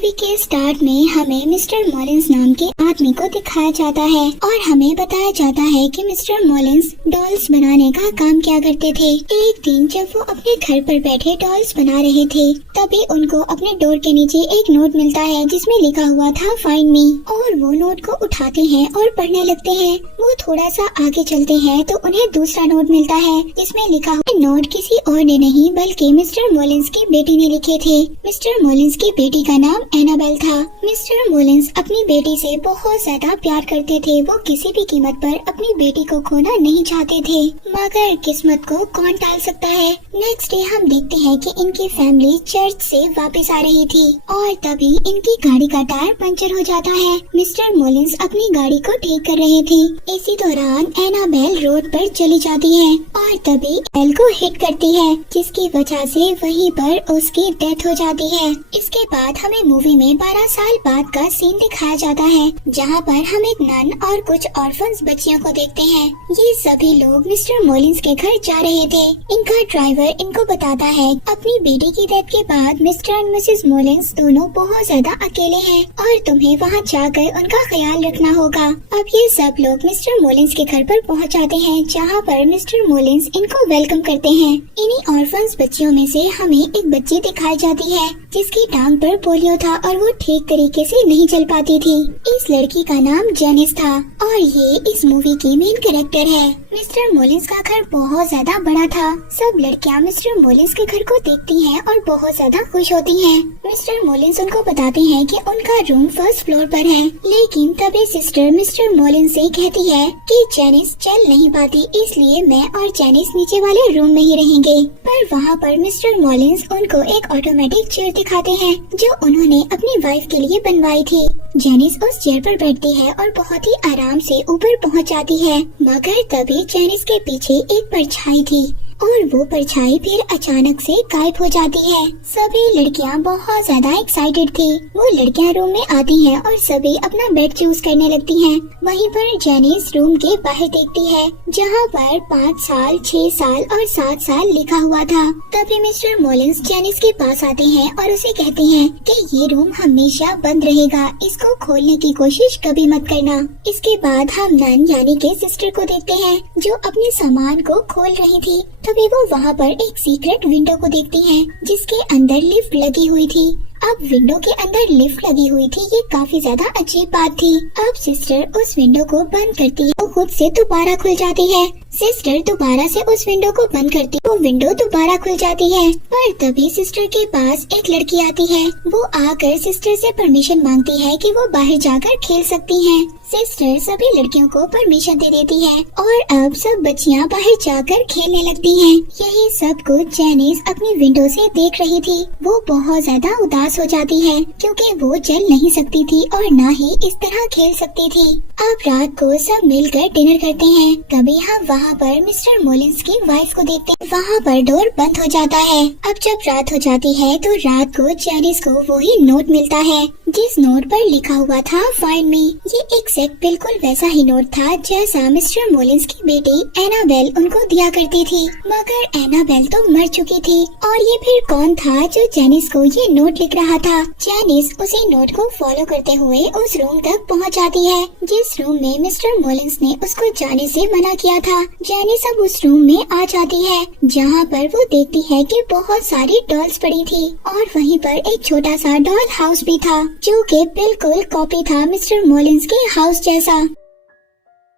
Movie के start में हमें मिस्टर मॉलिंस नाम के आदमी को दिखाया जाता है और हमें बताया जाता है कि मिस्टर मॉलिंस डॉल्स बनाने का काम किया करते थे। एक दिन जब वो अपने घर पर बैठे डॉल्स बना रहे थे, तभी उनको अपने डोर के नीचे एक नोट मिलता है जिसमें लिखा हुआ था फाइंड मी, और वो नोट को उठाते हैं और पढ़ने लगते हैं। वो थोड़ा सा आगे चलते हैं तो उन्हें दूसरा नोट मिलता है जिसमें लिखा हुआ नोट किसी और ने नहीं बल्कि मिस्टर मॉलिंस की बेटी ने लिखे थे। मिस्टर मॉलिंस की बेटी का नाम एनाबेल था। मिस्टर मॉलिंस अपनी बेटी से बहुत ज्यादा प्यार करते थे। वो किसी भी कीमत पर अपनी बेटी को खोना नहीं चाहते थे, मगर किस्मत को कौन टाल सकता है। नेक्स्ट डे हम देखते हैं कि इनकी फैमिली चर्च से वापस आ रही थी और तभी इनकी गाड़ी का टायर पंचर हो जाता है। मिस्टर मॉलिंस अपनी गाड़ी को ठीक कर रहे थे। इसी दौरान एनाबेल रोड पर चली जाती है और तभी एल को हिट करती है, जिसकी वजह से वहीं पर उसकी डेथ हो जाती है। इसके बाद हमें मूवी में 12 साल बाद का सीन दिखाया जाता है, जहां पर हम एक नन और कुछ ऑर्फन्स बच्चियों को देखते हैं। ये सभी लोग मिस्टर मॉलिंस के घर जा रहे थे। इनका ड्राइवर इनको बताता है अपनी बेटी की डेथ के बाद मिस्टर एंड मिसेस मॉलिंस दोनों बहुत ज्यादा अकेले हैं और तुम्हें वहां जाकर उनका ख्याल रखना होगा। अब ये सब लोग मिस्टर मॉलिंस के घर पर पहुंच जाते हैं, जहां पर मिस्टर मॉलिंस इनको वेलकम करते हैं। इन्हीं ऑर्फन्स बच्चियों में से हमें एक बच्ची दिखाई जाती है जिसकी टांग पर पोलियो था और वो ठीक तरीके से नहीं चल पाती थी। इस लड़की का नाम जेनिस था और ये इस मूवी की मेन कैरेक्टर है। मिस्टर मॉलिंस का घर बहुत ज्यादा बड़ा था। सब लड़कियां मिस्टर मॉलिंस के घर को देखती हैं और बहुत ज्यादा खुश होती हैं। मिस्टर मॉलिंस उनको बताते हैं कि उनका रूम फर्स्ट फ्लोर पर है, लेकिन तभी सिस्टर मिस्टर मॉलिंस से कहती है कि जेनिस चल नहीं पाती, इसलिए मैं और जेनिस नीचे वाले रूम में ही रहेंगे। पर वहाँ पर मिस्टर मॉलिंस उनको एक ऑटोमेटिक चेयर दिखाते हैं जो उन्होंने अपनी वाइफ के लिए बनवाई थी। जेनिस उस चेयर पर बैठती है और बहुत ही आराम से ऊपर पहुंच जाती है, मगर तभी जेनिस के पीछे एक परछाई थी और वो परछाई फिर अचानक से गायब हो जाती है। सभी लड़कियां बहुत ज्यादा एक्साइटेड थी। वो लड़कियां रूम में आती हैं और सभी अपना बेड चूज करने लगती हैं। वहीं पर जेनिस रूम के बाहर देखती है, जहां पर 5 साल, 6 साल और 7 साल लिखा हुआ था। तभी मिस्टर मॉलिंस जेनिस के पास आते हैं और उसे कहते हैं कि ये रूम हमेशा बंद रहेगा, इसको खोलने की कोशिश कभी मत करना। इसके बाद हम नन यानी के सिस्टर को देखते हैं जो अपने सामान को खोल रही थी। तभी वो वहाँ पर एक सीक्रेट विंडो को देखती हैं जिसके अंदर लिफ्ट लगी हुई थी। अब विंडो के अंदर लिफ्ट लगी हुई थी, ये काफी ज्यादा अजीब बात थी। अब सिस्टर उस विंडो को बंद करती है, वो खुद से दोबारा खुल जाती है। सिस्टर दोबारा से उस विंडो को बंद करती है, वो विंडो दोबारा खुल जाती है। पर तभी सिस्टर के पास एक लड़की आती है। वो आकर सिस्टर से परमिशन मांगती है कि वो बाहर जाकर खेल सकती हैं। सिस्टर सभी लड़कियों को परमिशन दे देती है और अब सब बच्चियां बाहर जाकर खेलने लगती हैं। यही सब कुछ जेनिस अपनी विंडो से देख रही थी। वो बहुत ज्यादा उदास हो जाती है क्योंकि वो चल नहीं सकती थी और न ही इस तरह खेल सकती थी। अब रात को सब मिलकर डिनर करते हैं। तभी हम वहाँ पर मिस्टर मॉलिंस की वाइफ को देखते हैं। वहाँ पर डोर बंद हो जाता है। अब जब रात हो जाती है तो रात को जेनिस को वही नोट मिलता है जिस नोट पर लिखा हुआ था फाइंड मी। ये एग्जैक्ट बिल्कुल वैसा ही नोट था जैसा मिस्टर मॉलिंस की बेटी एनाबेल उनको दिया करती थी, मगर एनाबेल तो मर चुकी थी। और ये फिर कौन था जो जेनिस को ये नोट लिख रहा था। जेनिस उसी नोट को फॉलो करते हुए उस रूम तक पहुंच जाती है जिस रूम में मिस्टर मॉलिंस ने उसको जाने से मना किया था। जेनिस अब उस रूम में आ जाती है, जहाँ पर वो देखती है कि बहुत सारी डॉल्स पड़ी थी और वहीं पर एक छोटा सा डॉल हाउस भी था जो कि बिल्कुल कॉपी था मिस्टर मॉलिंस के हाउस जैसा।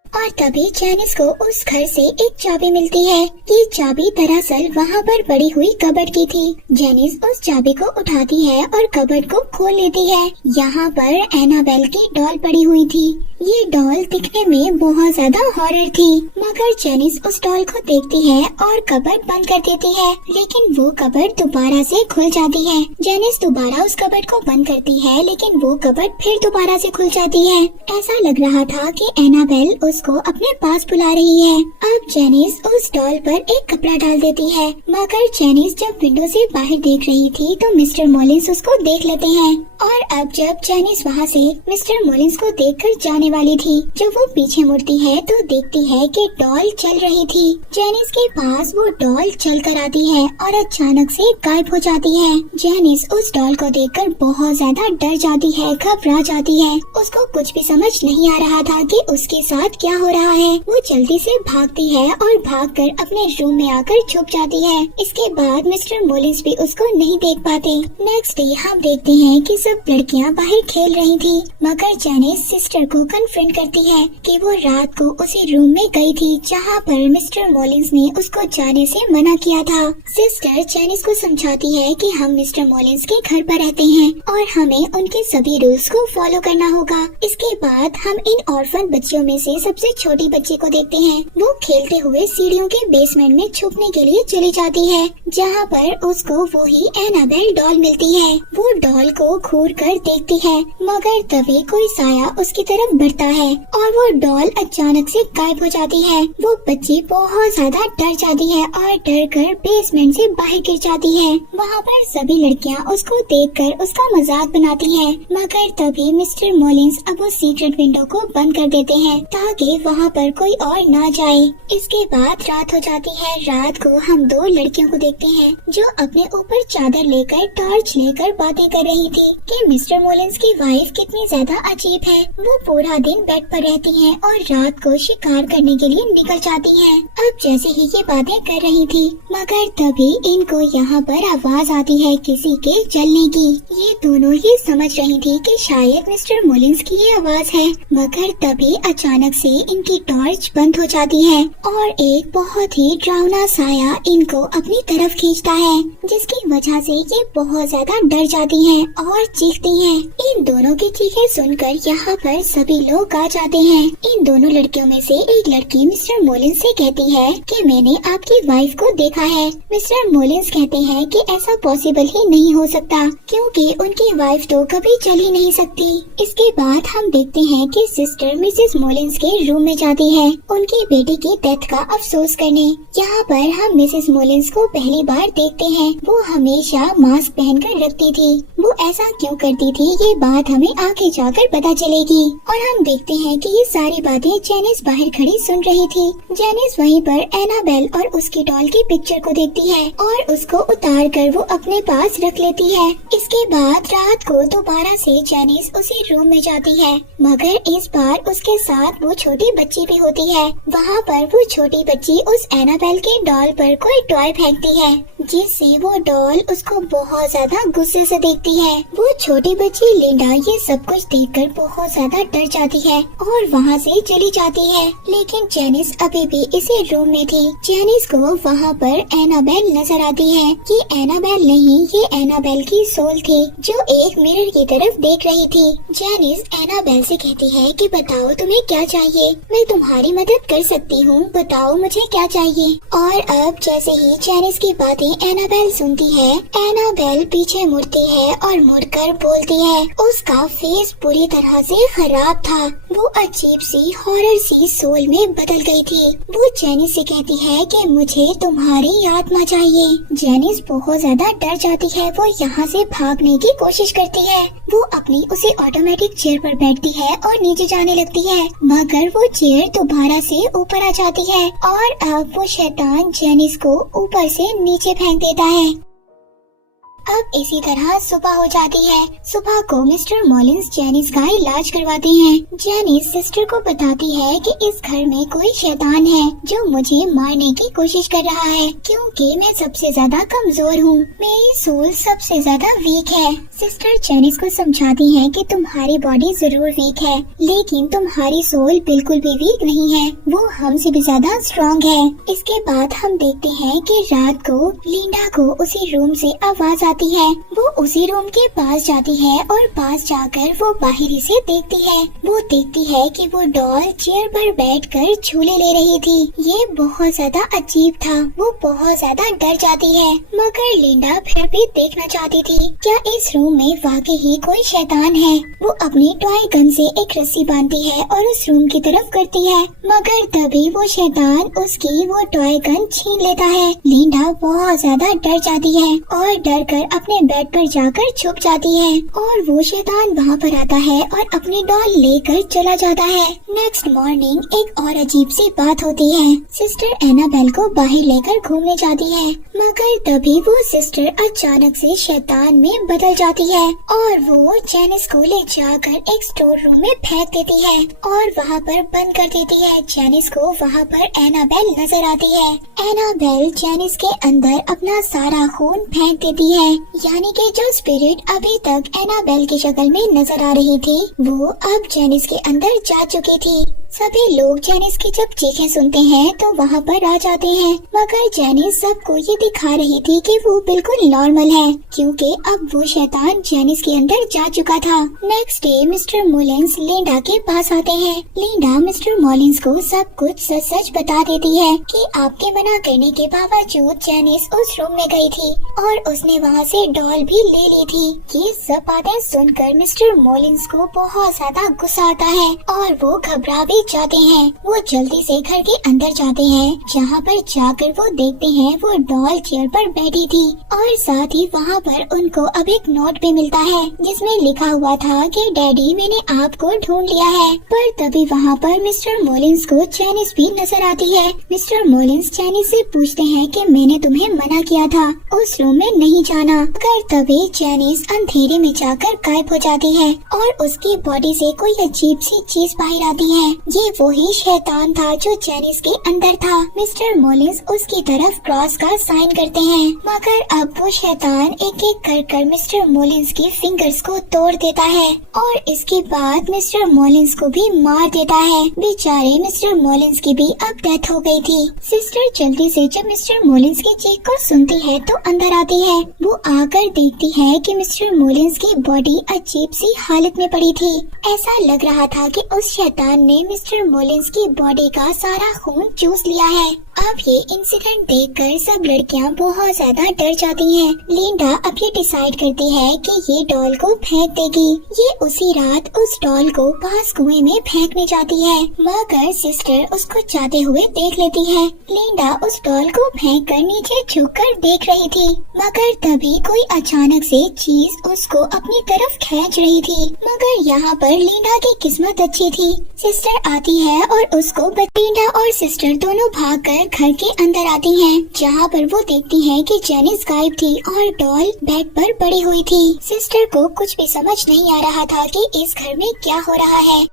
और तभी जेनिस को उस घर से एक चाबी मिलती है। ये चाबी दरअसल वहाँ पर पड़ी हुई कबर्ड की थी। जेनिस उस चाबी को उठाती है और कबर्ड को खोल लेती है। यहाँ पर एनाबेल की डॉल पड़ी हुई थी। ये डॉल दिखने में बहुत ज्यादा हॉरर थी, मगर जेनिस उस डॉल को देखती है और कबर्ड बंद कर देती है, लेकिन वो कबर्ड दोबारा से खुल जाती है। जेनिस दोबारा उस कबर्ड को बंद करती है, लेकिन वो कबर्ड फिर दोबारा से खुल जाती है। ऐसा लग रहा था कि एनाबेल उसको अपने पास बुला रही है। अब जेनिस उस डॉल पर एक कपड़ा डाल देती है, मगर जेनिस जब विंडो से बाहर देख रही थी तो मिस्टर मॉलिंस उसको देख लेते हैं और अब जब जैनिस वहाँ से मिस्टर मॉलिन्स को देखकर जाने वाली थी, जब वो पीछे मुड़ती है तो देखती है कि डॉल चल रही थी। जैनिस के पास वो डॉल चल कर आती है और अचानक से गायब हो जाती है। जैनिस उस डॉल को देखकर बहुत ज्यादा डर जाती है, घबरा जाती है। उसको कुछ भी समझ नहीं आ रहा था कि उसके साथ क्या हो रहा है। वो जल्दी से भागती है और भागकर अपने रूम में आकर छुप जाती है। इसके बाद मिस्टर मॉलिन्स भी उसको नहीं देख पाते। नेक्स्ट डे हम देखते हैं कि सब लड़कियां बाहर खेल रही थी, मगर जैनिस सिस्टर को कन्फ्रंट करती है कि वो रात को उसी रूम में गई थी जहाँ पर मिस्टर मॉलिन्स ने उसको जाने से मना किया था। सिस्टर जैनिस को समझाती है कि हम मिस्टर मॉलिन्स के घर पर रहते हैं और हमें उनके सभी रूल्स को फॉलो करना होगा। इसके बाद हम इन ऑर्फन बच्चियों में से सबसे छोटी बच्ची को देखते हैं। वो खेलते हुए सीढ़ियों के बेसमेंट में छुपने के लिए चली जाती है, जहाँ पर उसको वही एनाबेल डॉल मिलती है। वो डॉल को घूर कर देखती है, मगर तभी कोई साया उसकी तरफ बढ़ता है और वो डॉल अचानक से गायब हो जाती है। वो बच्ची बहुत ज्यादा डर जाती है और डर कर बेसमेंट से बाहर गिर जाती है। वहाँ पर सभी लड़कियाँ उसको देखकर उसका मजाक बनाती हैं, मगर तभी मिस्टर मॉलिन्स अब वो सीक्रेट विंडो को बंद कर देते हैं ताकि वहाँ पर कोई और ना जाए। इसके बाद रात हो जाती है। रात को हम दो लड़कियों को देखते हैं जो अपने ऊपर चादर लेकर टॉर्च लेकर बातें कर रही थी कि मिस्टर मॉलिन्स की वाइफ कितनी ज्यादा अजीब है। वो पूरा दिन बेड पर रहती हैं और रात को शिकार करने के लिए निकल जाती हैं। अब जैसे ही ये बातें कर रही थी, मगर तभी इनको यहाँ पर आवाज आती है किसी के चलने की। ये दोनों ही समझ रही थी कि शायद मिस्टर मॉलिन्स की ये आवाज है, मगर तभी अचानक से इनकी टॉर्च बंद हो जाती है और एक बहुत ही डरावना साया इनको अपनी तरफ खींचता है, जिसकी वजह से ये बहुत ज्यादा डर जाती हैं और चीखती हैं। इन दोनों की चीखें सुनकर यहाँ पर सभी लोग आ जाते हैं। इन दोनों लड़कियों में से एक लड़की मिस्टर मॉलिन्स से कहती है कि मैंने आपकी वाइफ को देखा है। मिस्टर मॉलिन्स कहते हैं कि ऐसा पॉसिबल ही नहीं हो सकता, क्योंकि उनकी वाइफ तो कभी चल ही नहीं सकती। इसके बाद हम देखते हैं कि सिस्टर मिसेस मॉलिन्स के रूम में जाती है उनकी बेटी की डेथ का अफसोस करने। यहाँ पर हम मिसेस मॉलिन्स को पहली बार देखते हैं। वो हमेशा मास्क पहनकर रखती थी। वो ऐसा क्यों करती थी ये बात हमें आगे जाकर पता चलेगी। और हम देखते हैं कि ये सारी बातें जैनिस बाहर खड़ी सुन रही थी। जैनिस वहीं पर एनाबेल और उसकी डॉल की पिक्चर को देखती है और उसको उतार कर वो अपने पास रख लेती है। इसके बाद रात को दोबारा से जैनिस उसी रूम में जाती है, मगर इस बार उसके साथ वो छोटी बच्ची भी होती है। वहाँ पर वो छोटी बच्ची उस एनाबेल के डॉल पर कोई टॉय फेंकती है, जिससे वो डॉल उसको बहुत ज्यादा गुस्से से देखती है। वो छोटी बच्ची लिंडा ये सब कुछ देखकर बहुत ज्यादा डर जाती है और वहाँ से चली जाती है, लेकिन जैनिस अभी भी इसी रूम में थी। जैनिस को वहाँ पर एनाबेल नजर आती है। ये एनाबेल नहीं, ये एनाबेल की सोल थी जो एक मिरर की तरफ देख रही थी। जैनिस एनाबेल से कहती है कि बताओ तुम्हें क्या चाहिए, मैं तुम्हारी मदद कर सकती हूँ, बताओ मुझे क्या चाहिए। और अब जैसे ही जैनिस की बातें एनाबेल सुनती है, एनाबेल पीछे मुड़ती है और मुड़कर बोलती है। उसका फेस पूरी तरह से खराब था। वो अजीब सी हॉरर सी सोल में बदल गई थी। वो जैनिस से कहती है कि मुझे तुम्हारी आत्मा चाहिए। जैनिस बहुत ज्यादा डर जाती है। वो यहाँ से भागने की कोशिश करती है। वो अपनी उसी ऑटोमेटिक चेयर पर बैठती है और नीचे जाने लगती है, मगर वो चेयर दोबारा से ऊपर आ जाती है और अब वो शैतान जैनिस को ऊपर से नीचे फेंक देता है। अब इसी तरह सुबह हो जाती है। सुबह को मिस्टर मॉलिन्स जैनिस का इलाज करवाते हैं। जैनिस सिस्टर को बताती है कि इस घर में कोई शैतान है जो मुझे मारने की कोशिश कर रहा है, क्योंकि मैं सबसे ज्यादा कमजोर हूँ। मेरी सोल सबसे ज्यादा वीक है। सिस्टर जैनिस को समझाती है कि तुम्हारी बॉडी जरूर वीक है, लेकिन तुम्हारी सोल बिल्कुल भी वीक नहीं है, वो हमसे भी ज्यादा स्ट्रॉन्ग है। इसके बाद हम देखते हैं कि रात को लिंडा को उसी रूम से आवाज आती है। वो उसी रूम के पास जाती है और पास जाकर वो बाहरी से देखती है। वो देखती है कि वो डॉल चेयर पर बैठकर झूले ले रही थी। ये बहुत ज्यादा अजीब था। वो बहुत ज्यादा डर जाती है, मगर लिंडा फिर भी देखना चाहती थी क्या इस रूम में वाकई ही कोई शैतान है। वो अपनी टॉय गन से एक रस्सी बांधती है और उस रूम की तरफ करती है, मगर तभी वो शैतान उसकी वो टॉय गन छीन लेता है। लिंडा बहुत ज्यादा डर जाती है और डर कर पर अपने बेड पर जाकर छुप जाती है और वो शैतान वहाँ पर आता है और अपनी डॉल लेकर चला जाता है। नेक्स्ट मॉर्निंग एक और अजीब सी बात होती है। सिस्टर एनाबेल को बाहर लेकर घूमने जाती है, मगर तभी वो सिस्टर अचानक से शैतान में बदल जाती है और वो जेनिस को ले जाकर एक स्टोर रूम में फेंक देती है और वहाँ पर बंद कर देती है। जेनिस को वहाँ पर एनाबेल नजर आती है। एनाबेल जेनिस के अंदर अपना सारा खून फेंक देती है, यानी कि जो स्पिरिट अभी तक एनाबेल की शक्ल में नजर आ रही थी वो अब जेनिस के अंदर जा चुकी थी। सभी लोग जेनिस की जब चीखें सुनते हैं तो वहाँ पर आ जाते हैं, मगर जेनिस सबको ये दिखा रही थी कि वो बिल्कुल नॉर्मल है, क्योंकि अब वो शैतान जेनिस के अंदर जा चुका था। नेक्स्ट डे मिस्टर मोलिन्स लिंडा के पास आते हैं। लिंडा मिस्टर मोलिन्स को सब कुछ सच सच बता देती है कि आपके मना करने के बावजूद जेनिस उस रूम में गई थी और उसने वहाँ से डॉल भी ले ली थी। ये सब बातें सुनकर मिस्टर मोलिन्स को बहुत ज्यादा गुस्सा आता है और वो घबरा भी जाते हैं। वो जल्दी से घर के अंदर जाते हैं, जहाँ पर जाकर वो देखते हैं वो डॉल चेयर पर बैठी थी और साथ ही वहाँ पर उनको अब एक नोट भी मिलता है जिसमें लिखा हुआ था कि डैडी मैंने आपको ढूंढ लिया है। पर तभी वहाँ पर मिस्टर मोलिन्स को जेनिस भी नजर आती है। मिस्टर मोलिन्स जेनिस से पूछते हैं कि मैंने तुम्हें मना किया था उस रूम में नहीं जाना, मगर तभी जेनिस अंधेरे में जाकर गायब हो जाती है और उसकी बॉडी से कोई अजीब सी चीज बाहर आती है। ये वही शैतान था जो जेनिस के अंदर था। मिस्टर मोलिन्स उसकी तरफ क्रॉस का साइन करते हैं, मगर अब वो शैतान एक एक कर मिस्टर मोलिन्स की फिंगर्स को तोड़ देता है और इसके बाद मिस्टर मोलिन्स को भी मार देता है। बेचारे मिस्टर मोलिन्स की भी अब डेथ हो गई थी। सिस्टर जल्दी से जब मिस्टर मोलिन्स की चीख को सुनती है तो अंदर आती है। वो आकर देखती है कि मिस्टर मोलिन्स की बॉडी अजीब सी हालत में पड़ी थी। ऐसा लग रहा था कि उस शैतान ने मिस्टर मोलिन्स की बॉडी का सारा खून चूस लिया है। अब ये इंसिडेंट देखकर सब लड़कियां बहुत ज्यादा डर जाती हैं। लिंडा अब ये डिसाइड करती है कि ये डॉल को फेंक देगी। ये उसी रात उस डॉल को पास कुएं में फेंकने जाती है, मगर सिस्टर उसको जाते हुए देख लेती है। लिंडा उस डॉल को फेंक कर नीचे झुककर देख रही थी, मगर तभी कोई अचानक से चीज उसको अपनी तरफ खींच रही थी। मगर यहाँ पर लिंडा की किस्मत अच्छी थी। सिस्टर आती है और उसको लिंडा और सिस्टर दोनों भागकर घर के अंदर आती हैं, जहाँ पर वो देखती हैं कि जेनिस गायब थी और डॉल बेड पर पड़ी हुई थी। सिस्टर को कुछ भी समझ नहीं आ रहा था कि इस घर में क्या हो रहा है।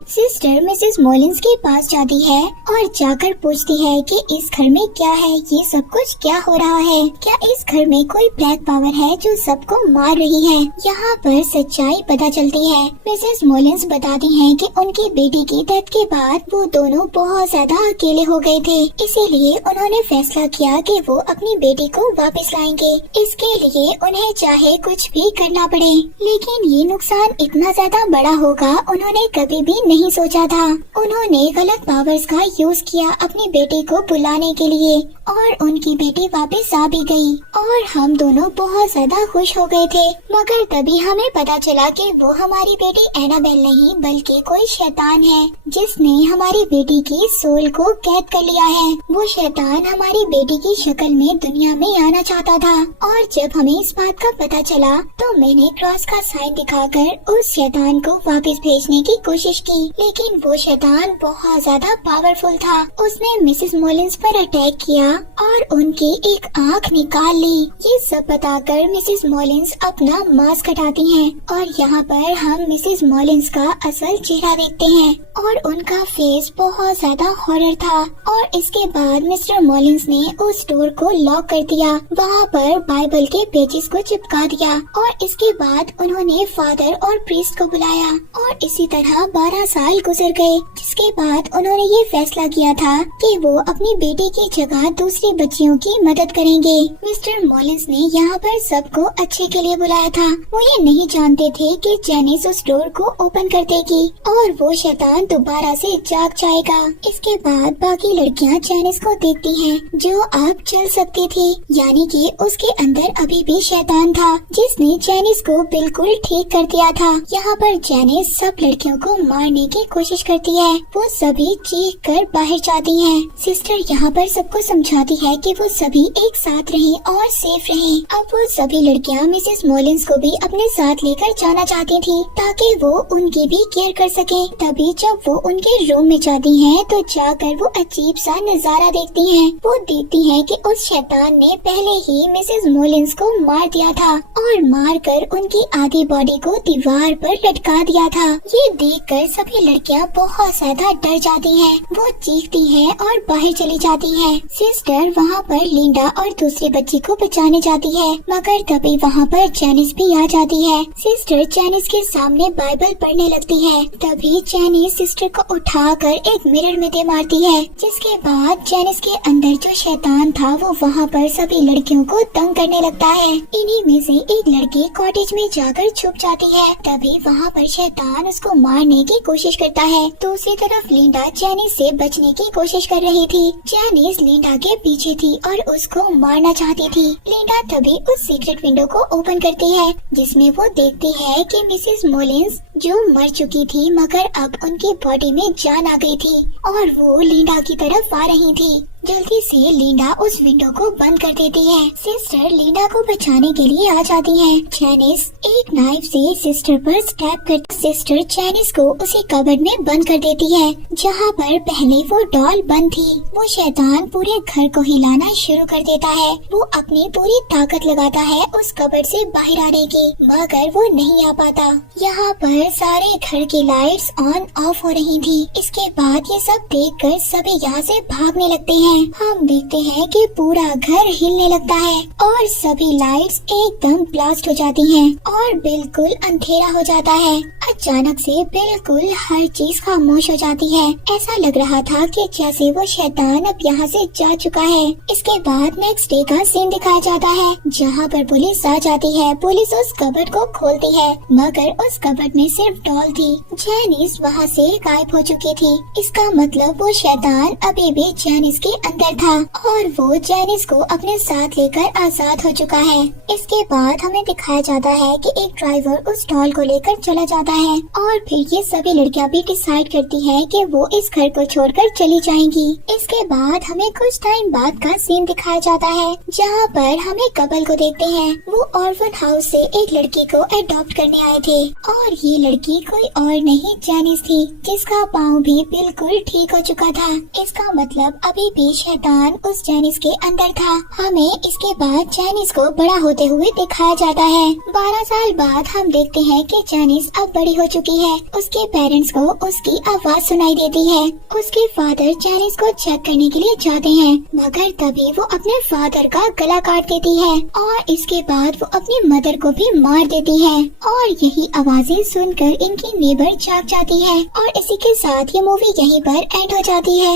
सिस्टर मिसेस मोलिन्स के पास जाती है और जाकर पूछती है कि इस घर में क्या है, ये सब कुछ क्या हो रहा है, क्या इस घर में कोई ब्लैक पावर है जो सबको मार रही है। यहाँ पर सच्चाई पता चलती है। मिसेस मोलिन्स बताती हैं कि उनकी बेटी की डेथ के बाद वो दोनों बहुत ज्यादा अकेले हो गए थे, इसीलिए उन्होंने फैसला किया कि वो अपनी बेटी को वापस लाएंगे। इसके लिए उन्हें चाहे कुछ भी करना पड़े, लेकिन ये नुकसान इतना ज्यादा बड़ा होगा उन्होंने कभी भी नहीं सोचा था। उन्होंने गलत पावर्स का यूज किया अपनी बेटी को बुलाने के लिए और उनकी बेटी वापस आ भी गई और हम दोनों बहुत ज्यादा खुश हो गए थे। मगर तभी हमें पता चला कि वो हमारी बेटी एनाबेल नहीं बल्कि कोई शैतान है जिसने हमारी बेटी की सोल को कैद कर लिया है। वो शैतान हमारी बेटी की शक्ल में दुनिया में आना चाहता था और जब हमें इस बात का पता चला तो मैंने क्रॉस का साइन दिखाकर उस शैतान को वापस भेजने की कोशिश की, लेकिन वो शैतान बहुत ज्यादा पावरफुल था। उसने मिसेस मोलिन्स पर अटैक किया और उनकी एक आँख निकाल ली। ये सब बताकर मिसेस मोलिन्स अपना मास्क हटाती हैं और यहाँ पर हम मिसेस मोलिन्स का असल चेहरा देखते हैं और उनका फेस बहुत ज्यादा हॉरर था। और इसके बाद मिस्टर मोलिन्स ने उस डोर को लॉक कर दिया, वहाँ पर बाइबल के पेजेस को चिपका दिया और इसके बाद उन्होंने फादर और प्रीस्ट को बुलाया और इसी तरह 12 साल गुजर गए, जिसके बाद उन्होंने ये फैसला किया था कि वो अपनी बेटी की जगह दूसरी बच्चियों की मदद करेंगे। मिस्टर मोलिन्स ने यहाँ पर सबको अच्छे के लिए बुलाया था। वो ये नहीं जानते थे कि जेनिस उस डोर को ओपन कर देगी और वो शैतान दोबारा से जाग जाएगा। इसके बाद बाकी लड़कियाँ जेनिस को देखती हैं जो अब चल सकती थी, यानी कि उसके अंदर अभी भी शैतान था जिसने जेनिस को बिल्कुल ठीक कर दिया था। यहाँ पर जेनिस सब लड़कियों को मारने मारने की कोशिश करती है। वो सभी चीख कर बाहर जाती हैं। सिस्टर यहाँ पर सबको समझाती है कि वो सभी एक साथ रहें और सेफ रहें। अब वो सभी लड़कियाँ मिसेस मॉलिन्स को भी अपने साथ लेकर जाना चाहती थी ताकि वो उनकी भी केयर कर सके। तभी जब वो उनके रूम में जाती हैं तो जाकर वो अजीब सा नजारा देखती हैं। वो देखती हैं कि उस शैतान ने पहले ही मिसेस मॉलिन्स को मार दिया था और मारकर उनकी आधी बॉडी को दीवार पर लटका दिया था। ये देखकर सभी लड़कियां बहुत ज्यादा डर जाती हैं। वो चीखती हैं और बाहर चली जाती हैं। सिस्टर वहाँ पर लिंडा और दूसरे बच्चे को बचाने जाती है, मगर तभी वहाँ पर जैनिस भी आ जाती है। सिस्टर जैनिस के सामने बाइबल पढ़ने लगती है। तभी जैनिस सिस्टर को उठाकर एक मिरर में दे मारती है, जिसके बाद जैनिस के अंदर जो शैतान था वो वहाँ पर सभी लड़कियों को तंग करने लगता है। इन्हीं में से एक लड़की कॉटेज में जाकर छुप जाती है। तभी वहाँ पर शैतान उसको मारने की कोशिश करता है। दूसरी तरफ लिंडा जैनिस से बचने की कोशिश कर रही थी। जैनिस लिंडा के पीछे थी और उसको मारना चाहती थी। लिंडा तभी उस सीक्रेट विंडो को ओपन करती है, जिसमें वो देखती है कि मिसेस मॉलिन्स जो मर चुकी थी मगर अब उनकी बॉडी में जान आ गई थी और वो लिंडा की तरफ आ रही थी। जल्दी से लिंडा उस विंडो को बंद कर देती है। सिस्टर लिंडा को बचाने के लिए आ जाती है। जैनिस एक नाइफ से सिस्टर पर स्टैब कर सिस्टर जैनिस को उसी कबर्ड में बंद कर देती है जहाँ पर पहले वो डॉल बंद थी। वो शैतान पूरे घर को हिलाना शुरू कर देता है। वो अपनी पूरी ताकत लगाता है उस कबर्ड से बाहर आने की, मगर वो नहीं आ पाता। यहाँ पर सारे घर की लाइट्स ऑन ऑफ हो रही थी। इसके बाद ये सब देखकर सभी यहाँ से भागने लगते हैं। हम देखते हैं कि पूरा घर हिलने लगता है और सभी लाइट्स एकदम ब्लास्ट हो जाती हैं और बिल्कुल अंधेरा हो जाता है। अचानक से बिल्कुल हर चीज खामोश हो जाती है। ऐसा लग रहा था कि जैसे वो शैतान अब यहाँ से जा चुका है। इसके बाद नेक्स्ट डे का सीन दिखाया जाता है, जहाँ पर पुलिस आ जाती है। पुलिस उस कबर्ड को खोलती है, मगर उस कबर्ड में सिर्फ डॉल थी। जैनिस वहाँ से गायब हो चुकी थी। इसका मतलब वो शैतान अभी भी जैनिस के अंदर था और वो जैनिस को अपने साथ लेकर आजाद हो चुका है। इसके बाद हमें दिखाया जाता है कि एक ड्राइवर उस डॉल को लेकर चला जाता है और फिर ये सभी लड़कियां भी डिसाइड करती हैं कि वो इस घर को छोड़कर चली जाएंगी। इसके बाद हमें कुछ टाइम बाद का सीन दिखाया जाता है, जहाँ पर हमें कपल को देखते हैं। वो ऑर्फन हाउस से एक लड़की को अडॉप्ट करने आए थे और ये लड़की कोई और नहीं जैनिस थी, जिसका पाँव भी बिल्कुल ठीक हो चुका था। इसका मतलब अभी भी शैतान उस जैनिस के अंदर था। हमें इसके बाद जैनिस को बड़ा होते हुए दिखाया जाता है। 12 साल बाद हम देखते हैं कि जैनिस अब बड़ी हो चुकी है। उसके पेरेंट्स को उसकी आवाज सुनाई देती है। उसके फादर जैनिस को चेक करने के लिए जाते हैं, मगर तभी वो अपने फादर का गला काट देती है और इसके बाद वो अपनी मदर को भी मार देती है। और यही आवाजें सुनकर इनकी नेबर जाग जाती है और इसी के साथ ये मूवी यहीं पर एंड हो जाती है।